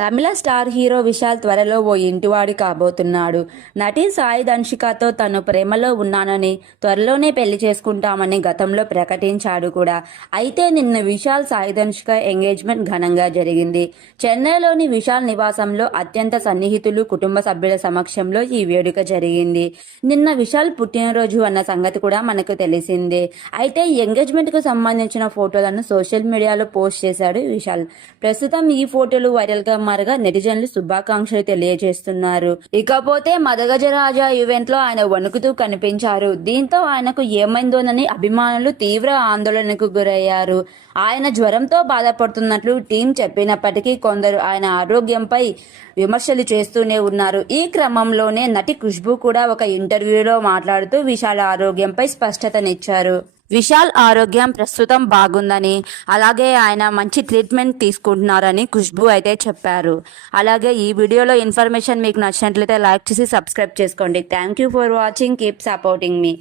తమిళ star hero Vishal త్వరలో ఓ ఇంటివాడి కాబోతున్నాడు. నటి సాయి దంశికతో తను ప్రేమలో ఉన్నానని త్వరలోనే పెళ్ళి చేసుకుంటామని గతంలో ప్రకటించాడు కూడా. అయితే నిన్న విశాల్ సాయి దంశిక ఎంగేజ్మెంట్ ఘనంగా జరిగింది. చెన్నైలోని విశాల్ నివాసంలో అత్యంత సన్నిహితులు కుటుంబ సభ్యుల సమక్షంలో ఈ వేడుక జరిగింది. నిన్న విశాల్ పుట్టినరోజు అన్న సంగతి కూడా మనకు తెలిసిందే. అయితే ఎంగేజ్మెంట్కు సంబంధించిన ఫోటోలను సోషల్ మీడియాలో పోస్ట్ చేశాడు విశాల్. ప్రస్తుతం ఈ ఫోటోలు వైరల్ గా నెటిజన్లు శుభాకాంక్షలు తెలియజేస్తున్నారు ఇకపోతే మదగజరాజా ఈవెంట్లో ఆయన వణుకుతూ కనిపించారు. దీంతో ఆయనకు ఏమైందోనని అభిమానులు తీవ్ర ఆందోళనకు గురయ్యారు. ఆయన జ్వరంతో బాధపడుతున్నట్లు టీం చెప్పినప్పటికీ కొందరు ఆయన ఆరోగ్యంపై విమర్శలు చేస్తూనే ఉన్నారు. ఈ క్రమంలోనే నటి ఖుష్బు కూడా ఒక ఇంటర్వ్యూలో మాట్లాడుతూ విశాల ఆరోగ్యంపై స్పష్టతనిచ్చారు. విశాల్ ఆరోగ్యం ప్రస్తుతం బాగుందని అలాగే ఆయన మంచి ట్రీట్మెంట్ తీసుకుంటున్నారని ఖుష్బు అయితే చెప్పారు. అలాగే ఈ వీడియోలో ఇన్ఫర్మేషన్ మీకు నచ్చినట్లయితే లైక్ చేసి సబ్స్క్రైబ్ చేసుకోండి. Thank you for watching. Keep supporting me.